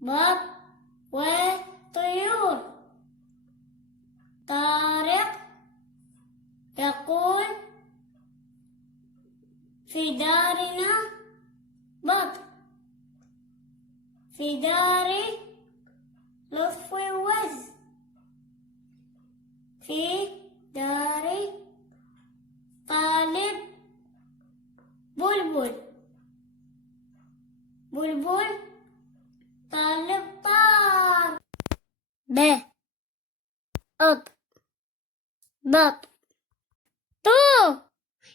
بط وطيور. طارق يقول في دارنا بط، في داري لطف ووز، في داري طالب بلبل، بلبل طالب طار. ب قط بط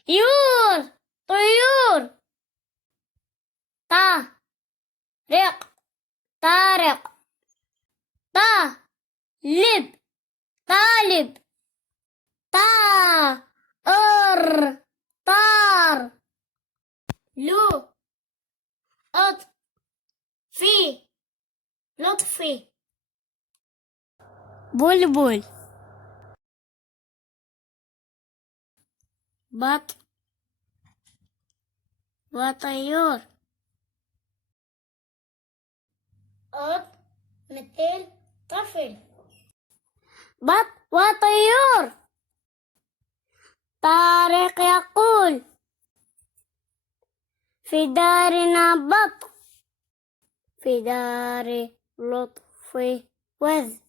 يور طيور. طارق طارق طالب طالب طائر طار. لو أط في لطفي. بلبل بط وطيور. قط مثل طفل. بط وطيور. طارق يقول في دارنا بط، في دار لطف وز،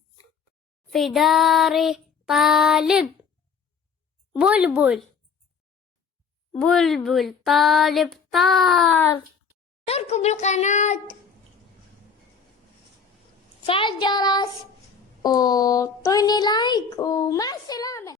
في دار طالب بلبل، بلبل طالب طار. اشتركوا بالقناة، فعل الجرس، وطوني لايك، ومع السلامة.